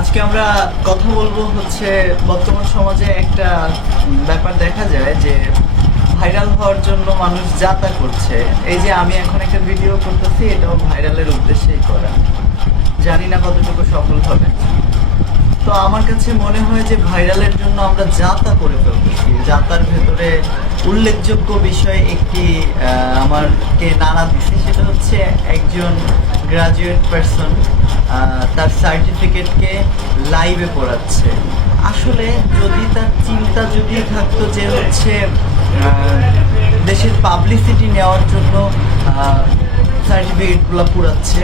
আজকে আমরা কথা বলবো হচ্ছে বর্তমান সমাজে একটা ব্যাপার দেখা যায় যে ভাইরাল হওয়ার জন্য মানুষ যাতা করছে। এই যে আমি এখন একটা ভিডিও করতেছি, এটাও ভাইরালের উদ্দেশ্যেই করা, জানি না কতটুকু সফল হবে। তো আমার কাছে মনে হয় যে ভাইরালের জন্য আমরা যাতা করে ফেলতেছি। যাতার ভেতরে উল্লেখযোগ্য বিষয় একটি আমারকে নাড়া দিচ্ছে, সেটা হচ্ছে একজন গ্রাজুয়েট পারসন তার সার্টিফিকেটকে লাইভে পড়াচ্ছে। আসলে যদি তার চিন্তা যদি থাকতো যে হচ্ছে দেশের পাবলিসিটি নেওয়ার জন্য সার্টিফিকেটগুলো পুরাচ্ছে,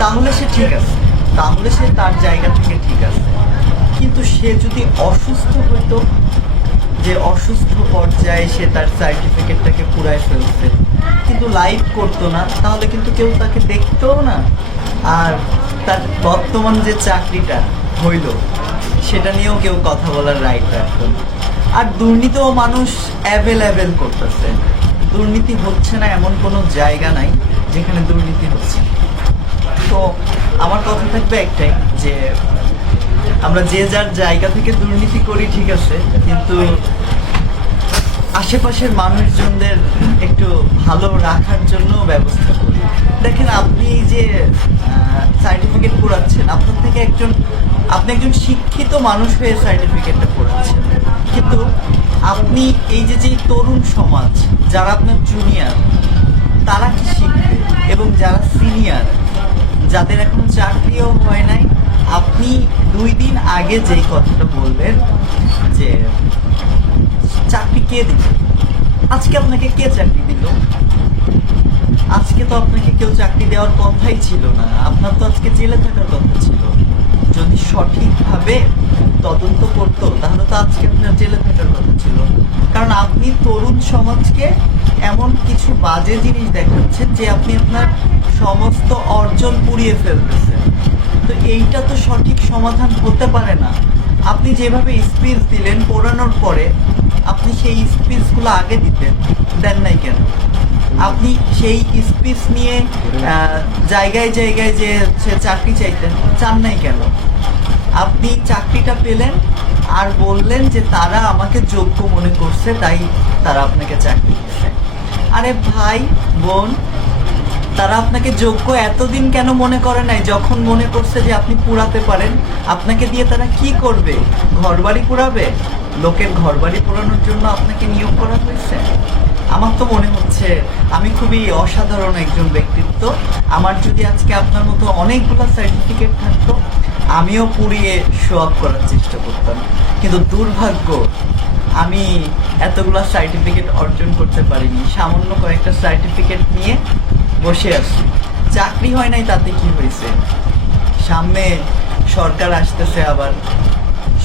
তাহলে সে ঠিক আছে, তাহলে সে তার জায়গা থেকে ঠিক আছে। কিন্তু সে যদি অসুস্থ হইতো, যে অসুস্থ পর্যায়ে সে তার সার্টিফিকেটটাকে পুরায় ফেলছে কিন্তু লাইভ করতো না, তাহলে কিন্তু কেউ তাকে দেখতোও না। আর তার বর্তমান যে চাকরিটা হইল সেটা নিয়েও কেউ কথা বলার রাইট রাখতো না। আর দুর্নীতিও মানুষ অ্যাভেলেবেল করতেছে। দুর্নীতি হচ্ছে না এমন কোনো জায়গা নাই যেখানে দুর্নীতি হচ্ছে। তো আমার কথা থাকবে একটাই, যে আমরা যে যার জায়গা থেকে দুর্নীতি করি ঠিক আছে, কিন্তু আশেপাশের মানুষজনদের একটু ভালো রাখার জন্য ব্যবস্থা করি। দেখেন, আপনি এই যে সার্টিফিকেট পড়াচ্ছেন, আপনার থেকে আপনি একজন শিক্ষিত মানুষ হয়ে সার্টিফিকেটটা পড়াচ্ছেন, কিন্তু আপনি এই যে তরুণ সমাজ যারা আপনার জুনিয়র, তারা কি শিখবে? এবং যারা সিনিয়র, যাদের এখন চাকরিও হয় নাই, আপনি 2 দিন আগে যেই কথাটা বললেন যে চাকরি কে দিল, আজকে আপনাকে কে চাকরি দিল? আজকে তো আপনাকে কেউ চাকরি দেওয়ার কথাই ছিল না, আপনার তো আজকে জেলে থাকার কথা ছিল। যদি সঠিকভাবে তদন্ত করতো তাহলে তো আজকে আপনার জেলে থাকার কথা ছিল। কারণ আপনি তরুণ সমাজকে এমন কিছু বাজে জিনিস দেখাচ্ছেন যে আপনি আপনার সমস্ত অর্জন পুড়িয়ে ফেলতেছেন। তো এইটা তো সঠিক সমাধান হতে পারে না। আপনি যেভাবে স্পিচ দিলেন পড়ানোর পরে, আপনি সেই স্পিচগুলো আগে দেন নাই কেন? আপনি সেই স্পিচ নিয়ে জায়গায় জায়গায় যে চাকরি চান নাই কেন? আপনি চাকরিটা পেলেন আর বললেন যে তারা আমাকে যোগ্য মনে করছে, তাই তারা আপনাকে চাকরি দিচ্ছে। আরে ভাই বোন, তারা আপনাকে যোগ্য এতদিন কেন মনে করে নাই? যখন মনে করছে যে আপনি পুরাতে পারেন, আপনাকে দিয়ে তারা কি করবে? ঘরবাড়ি পুরাবে? লোকের ঘরবাড়ি পুরানোর জন্য আপনাকে নিয়োগ করা হয়েছে? আমার তো মনে হচ্ছে আমি খুবই অসাধারণ একজন ব্যক্তিত্ব। আমার যদি আজকে আপনার মতো অনেকগুলো সার্টিফিকেট থাকতো, আমিও পুড়িয়ে শো আপ করার চেষ্টা করতাম। কিন্তু দুর্ভাগ্য, আমি এতগুলো সার্টিফিকেট অর্জন করতে পারিনি। সামান্য কয়েকটা সার্টিফিকেট নিয়ে বসে আছি। চাকরি হয় নাই, তাতে কি হয়েছে? সামনে সরকার আসতেছে, আবার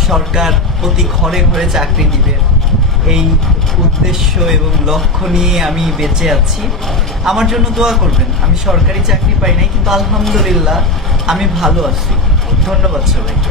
সরকার প্রতি ঘরে ঘরে চাকরি দিবে, এই উদ্দেশ্য এবং লক্ষ্য নিয়ে আমি বেঁচে আছি। আমার জন্য দোয়া করবেন। আমি সরকারি চাকরি পাই নাই, কিন্তু আলহামদুলিল্লাহ আমি ভালো আছি। ধন্যবাদ সবাইকে।